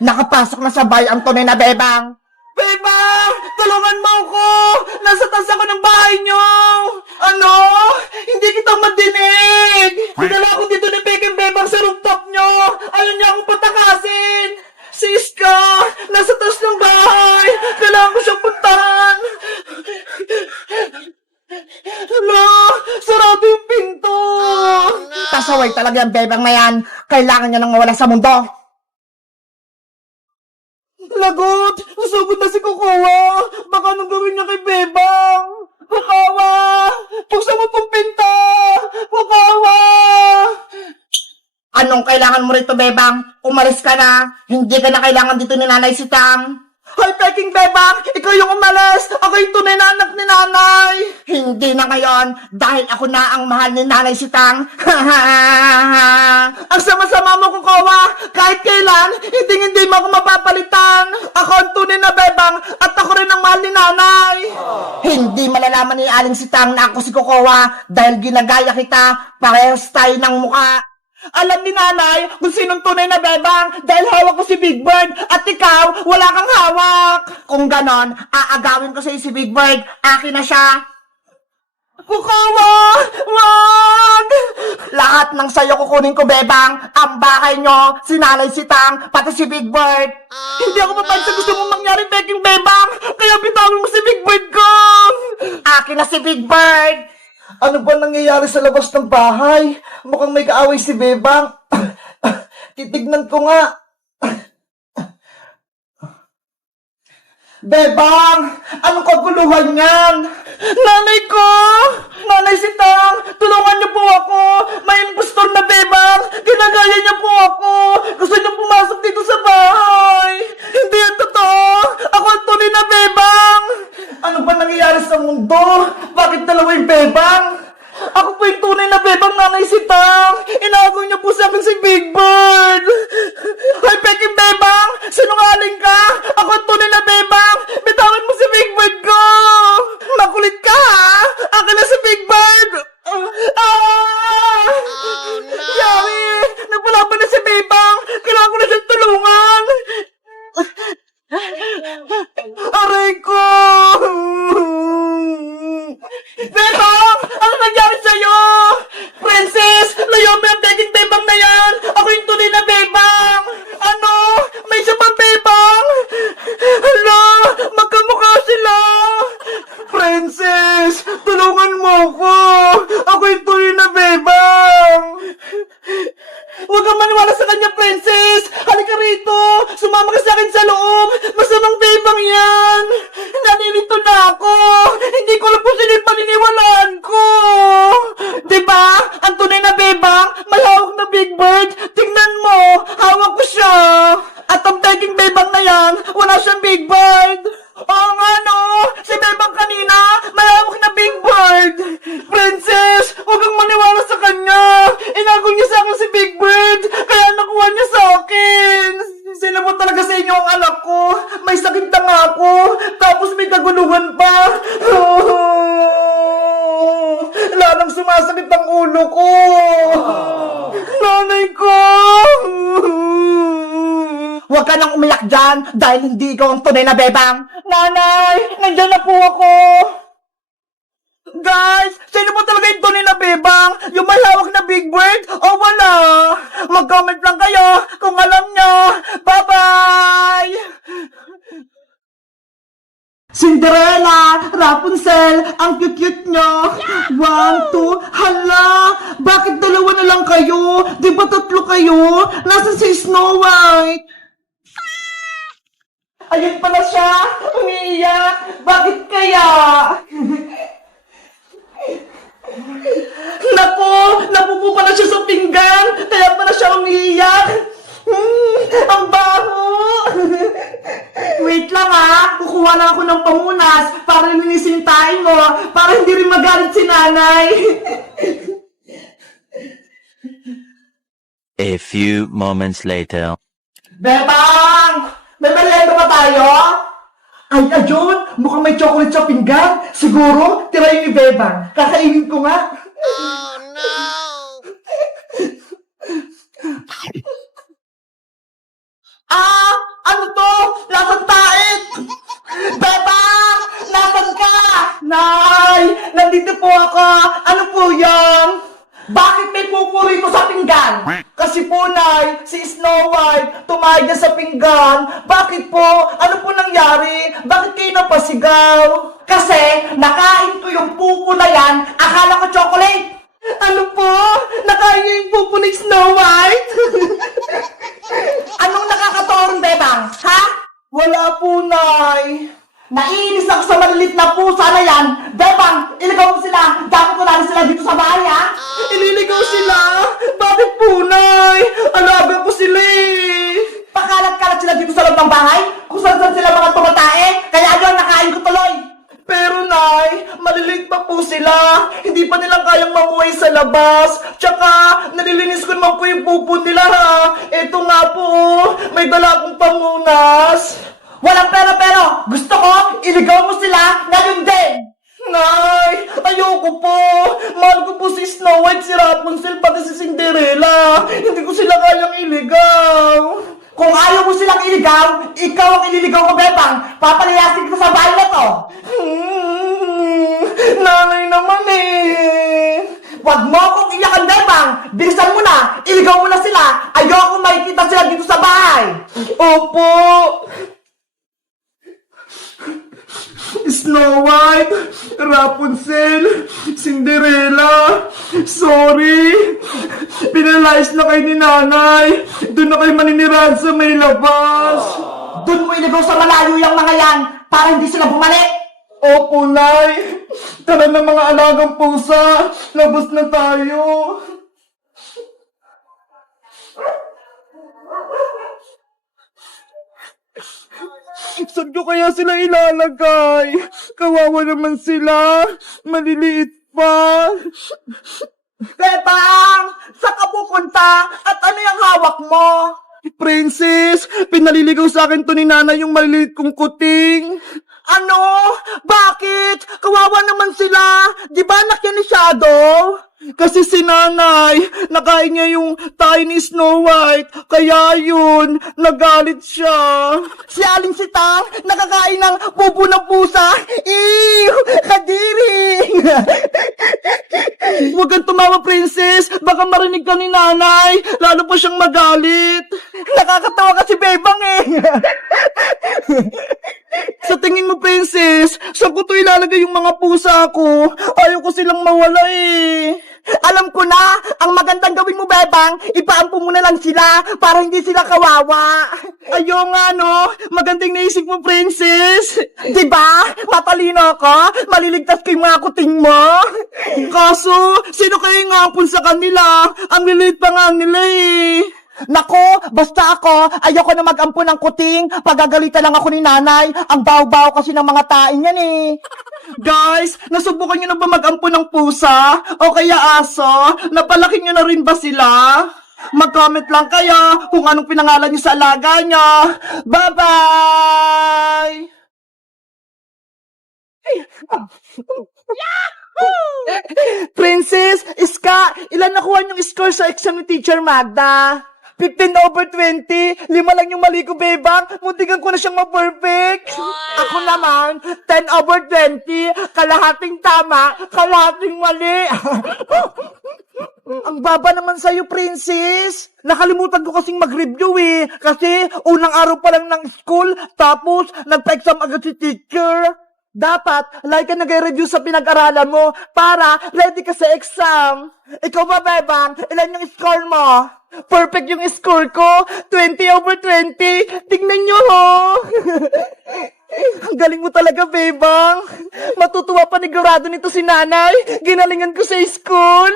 Nakapasok na sa bahay ang tunay na bebang. Bebang! Tulungan mo ako! Nasa taas ako ng bahay niyo! Ano? Hindi kita madinig! Dinala ako dito ni Peking Bebang sa rooftop niyo! Ayaw niya akong patakasin! Si Iska! Nasa taas ng bahay! Kailangan ko siyang puntahan! Hala! Sarado yung pinto! Pasaway talaga ang bebang na yan. Kailangan niya nang mawala sa mundo. Lagot! Nasugod na si Kukawa! Baka anong gawin niya kay Bebang? Kukawa! Buksan mo tong pinto! Kukawa! Anong kailangan mo rito, bebang? Umalis ka na. Hindi ka na kailangan dito ni Nanay Sitang. Hoy, Peking Bebang! Ikaw yung umalis! Ako yung tunay na anak ni Nanay! Hindi na ngayon, dahil ako na ang mahal ni Nanay Sitang. Ang sama-sama mo, Kukawa! Kahit kailan, hindi mo ako mapapalitan! Ako ang tunay na Bebang at ako rin ang mahal ni Nanay! Hindi malalaman ni Aling Sitang na ako si Kokowa dahil ginagaya kita, parehas tayo ng muka. Alam ni Nanay kung sinong tunay na Bebang dahil hawak ko si Big Bird at ikaw, wala kang hawak! Kung ganon, aagawin ko sa'yo si Big Bird, akin na siya. Kukawa! Wag! Lahat ng sayo kukunin ko, bebang. Ang bahay nyo, si Nanay Sitang, pati si Big Bird. Hindi ako papayag sa gusto mong mangyari, Peking Bebang! Kaya bitawin mo si Big Bird ko! Akin na si Big Bird. Ano ba nangyayari sa labas ng bahay? Mukhang may kaaway si Bebang. Titignan ko nga. Bebang! Anong kaguluhan yan? Nanay ko! Nanay Sitang! Tulungan niyo po ako! May impostor na Bebang! Ginagaya niya po ako! Gusto niyo pumasok dito sa bahay! Hindi yan totoo! Ako ang tunay na Bebang! Ano ba nangyayari sa mundo? Bakit dalawa yung Bebang? Ako po yung tunay na Bebang, Nanay Sitang! Inaagaw niyo po sa akin si Big Bird! Hoy, Peking Bebang! Sinungaling ka! Ako ang tunay na Bebang! Bitawan mo si Big Bird ko! Makulit ka, ha? Akin na si Big Bird! Yari! Nagpalaban na si Bebang! Kailangan ko na siyang tulungan! Aray ko! Bebang! Ano nangyari sa'yo? Princess! Layo mo yung Peking Bebang na yan! Ako yung tunay na Bebang! Ano? May isa pang Bebang? Hala! Magkamukha sila! Princess! Tulungan mo ko! Ako yung tunay na Bebang! Huwag kang maniwala sa kanya, Princess! Halika rito! Sumama ka sa akin sa loob! Masamang Bebang yan! Nanirito na ako! Hindi ko alam kung sino yung paniniwalaan ko! Diba? Ang tunay na Bebang, may hawak na Big Bird! Tingnan mo! Hawak ko siya! At ang Peking Bebang na yan, wala siyang Big Bird! Oo nga no! Si Bebang kanina, may hawak na Big Bird! Princess, huwag kang maniwala sa kanya! Inagol niya sa akin si Big Bird! Kaya nakuha niya sa akin! Sino mo talaga sa inyo ang anak ko? May sakit na nga ako! Tapos may kaguluhan pa! Lalang sumasakit ang ulo ko! Nanay ko! Huwag ka nang umiyak dyan dahil hindi ikaw ang tunay na bebang. Nanay! Nandiyan na po ako! Guys! Sino po talaga yung tunay na Bebang? Yung may hawak na Big Bird? O wala? Mag-comment lang kayo kung alam nyo! Bye-bye! Cinderella! Rapunzel! Ang cute-cute nyo! 1, 2, hala! Bakit dalawa na lang kayo? Di ba tatlo kayo? Nasa si Snow White? Ayun pala siya! Umiiyak! Bakit kaya? Naku! Napupo pala siya sa pinggan! Kaya pala siya umiiyak! Ang baho! Wait lang ha! Kukuha lang ako ng pamunas para linisin tayo mo para hindi rin magalit si nanay! A few moments later. Bebang! May merienda ba tayo? Ay, ayun! Mukhang may chocolate sa pinggan! Siguro, tirayin ni Bebang! Kakainin ko nga! Oh, no! Nasaan tait? Bebang! Nasaan ka? Nay! Nandito po ako! Ano po yan? Bakit may pupo rito sa pinggan? Kasi po, Nay, si Snow White tumayag na sa pinggan. Bakit po? Ano po nangyari? Bakit kayo napasigaw? Kasi nakain ko yung pupo na yan, akala ko chocolate. Ano po? Nakain niyo yung pupo ni Snow White? Anong nakakatorong, Bebang? Ha? Wala po, Nay. Naiinis ako sa malilit na pusa na yan. Bebang, iligaw mo sila. Dapat wala rin sila dito sa bahay, ha? Ililigaw sila? Bakit po, Nay? Alaga po sila eh. Pakalat-kalat sila dito sa loob ng bahay. Kung saan sila mga tumatae. Kaya yun, nakain ko tuloy. Pero, Nay, maliliit pa po sila. Hindi pa nilang kayang mamuhay sa labas. Tsaka, nalilinis ko naman po yung pupo nila, ha. Eto nga po, may dala akong pamunas. Walang pero. Gusto ko, iligaw mo sila ngayon din. Nay, ayoko po. Mahal ko po si Snow White, si Rapunzel, pati si Cinderella. Hindi ko sila kayang iligaw. Kung ayaw mo silang iligaw, ikaw ang ililigaw ko, Bebang. Papalayasin kita sa bahay na to. Nanay naman eh. Huwag mo akong iyakan, Bebang. Bilisan mo na. Iligaw mo na sila. Ayoko makikita sila dito sa bahay. Opo. Snow White, Rapunzel, Cinderella, sorry. Pinalayas na kayo ni Nanay. Doon na kayo maninirahan sa may labas. Doon mo iligaw sa malayo yung mga yan para hindi sila bumalik. Opo, Nay. Tara na mga alagang pusa. Labas na tayo. Saan ko kaya sila ilalagay? Kawawa naman sila. Maliliit pa. Bebang! Saan ka pupunta? At ano yung hawak mo? Princess, pinaliligaw sa akin to ni Nanay yung maliliit kong kuting. Ano? Bakit? Kawawa naman sila. Di ba anak yan ni Shadow? Kasi si Nanay, nakain niya yung tayo ni Snow White, kaya yun, nagalit siya. Si Aling Sitang, nakakain ng pupo ng pusa. Ew! Kadiri! Huwag kang tumawa, Princess, baka marinig ka ni Nanay, lalo pa siyang magalit. Nakakatawa kasi Bebang eh. Sa tingin mo, Princess, saan ko to ilalagay yung mga pusa ko? Ayaw ko silang mawala eh. Alam ko na, ang magandang gawin mo, Bebang, ipaampo mo na lang sila para hindi sila kawawa. Ayaw nga, no? Magandang naisip mo, Princess. Diba? Matalino ako, maliligtas ko yung mga kuting mo. Kaso, sino kayo yung ngapon sa kanila? Ang lilit pa nga nila eh. Nako, basta ako, ayoko na mag-ampo ng kuting. Pagagalitan lang ako ni Nanay. Ang baw-baw kasi ng mga tain yan eh. Guys, nasubukan nyo na ba mag-ampo ng pusa? O kaya aso? Napalaki nyo na rin ba sila? Mag-comment lang kayo kung anong pinangalan nyo sa alaga nyo. Bye-bye! Princess, Iska, ilan nakuha yung score sa exam ni Teacher Magda? 15/20, 5 lang yung mali ko, Bebang. Muntikan ko na siyang ma-perfect. Ako naman, 10/20, kalahating tama, kalahating mali. Ang baba naman sa'yo, Princess. Nakalimutan ko kasing mag-review eh. Kasi unang araw pa lang ng school, tapos nagpa-exam agad si teacher. Dapat, like ka nag-review sa pinag-aralan mo para ready ka sa exam. Ikaw ba, Bebang? Ilan yung score mo? Perfect yung score ko. 20/20. Tingnan nyo, ho. Ang galing mo talaga, Bebang. Matutuwa panigurado nito si Nanay. Ginalingan ko sa school.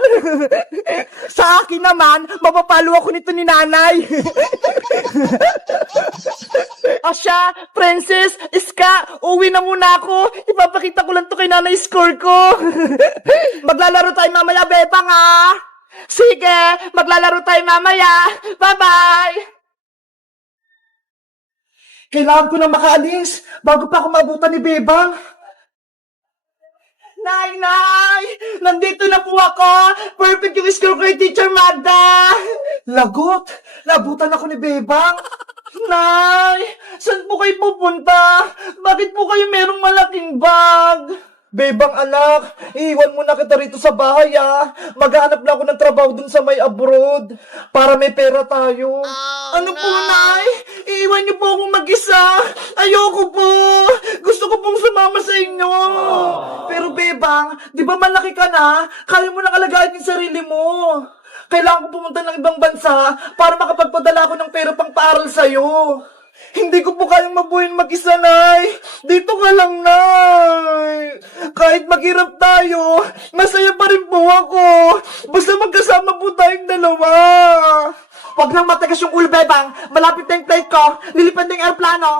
Sa akin naman, mapapalo ako nito ni Nanay. O siya, Princess, Iska, uwi na muna ako. Ipapakita ko lang to kay Nanay score ko. Maglalaro tayo mamaya, Bebang, ha? Sige, maglalaro tayo mamaya. Bye-bye! Kailangan ko na makaalis bago pa ako maabutan ni Bebang. Nay! Nandito na po ako! Perfect yung score ko kay Teacher Magda! Lagot! Nabutan ako ni Bebang! Nay! Saan po kayo pupunta? Bakit po kayo merong malaking bag? Bebang anak, iiwan mo na kita rito sa bahay Maghahanap na ako ng trabaho dun sa may abroad para may pera tayo. Ano po, Nay? Iiwan niyo po akong mag-isa. Ayoko po. Gusto ko pong sumama sa inyo. Pero Bebang, di ba malaki ka na? Kaya mo nang alagayin yung sarili mo. Kailangan ko pumunta ng ibang bansa para makapagpadala ako ng pera pang paaral sa'yo. Hindi ko po kayang mabuhin mag-isa, Nay. Dito ka lang, Nay. Kahit maghirap tayo, masaya pa rin po ako. Basta magkasama po tayong dalawa. Huwag lang matigas yung ulo, Bebang. Malapit na yung flight ko. Lilipad na yung aeroplano.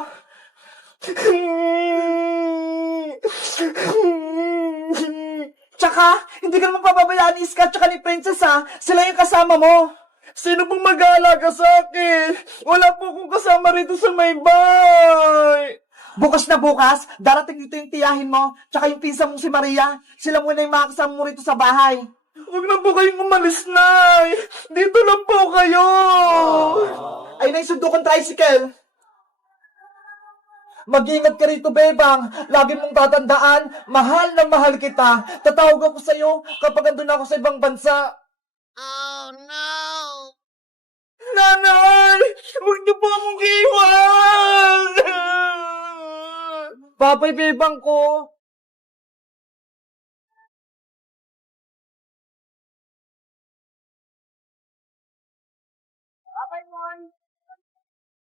Tsaka, hindi ka naman pababayaan ni Iska tsaka ni Princess Sila yung kasama mo. Sino pong mag-aalaga sa akin? Wala po akong kasama rito sa may bahay. Bukas na bukas, darating dito yung tiyahin mo, tsaka yung pinsan mong si Maria. Sila muna yung mga kasama mo rito sa bahay. Huwag na po kayong umalis, Nay. Dito lang po kayo. Ay, naisundo kong tricycle. Mag-ingat ka rito, Bebang. Lagi mong tatandaan, mahal na mahal kita. Tatawag ako sa'yo kapag andun ako sa ibang bansa. Nanay! Huwag niyo po akong iwan! Babay, Bebang ko.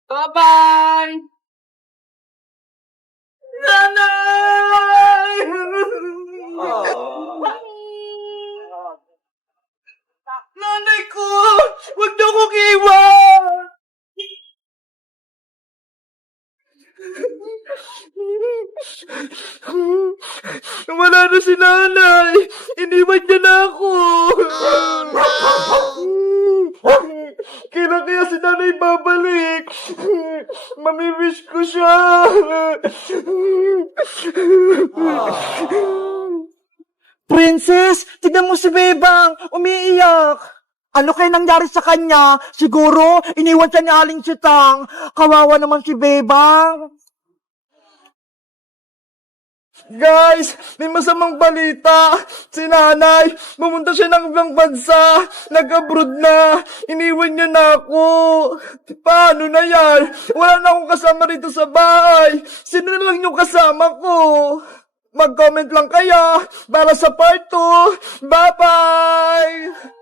Bye-bye! Nanay! Nanay ko! Huwag niyo akong iwan! Wala na si nanay! Iniwan niya na ako! Kailan kaya si nanay babalik? Mamimiss ko siya! Princess, tignan mo si Bebang, umiiyak. Ano kaya nangyari sa kanya? Siguro, iniwan siya ni Aling Sitang. Kawawa naman si Bebang. Guys, may masamang balita. Si nanay, pumunta siya ng ibang bansa. Nag-abroad na. Iniwan niya na ako. Paano na yan? Wala na akong kasama rito sa bahay. Sino na lang yung kasama ko? Mag-comment lang kaya para sa part 2. Bye-bye!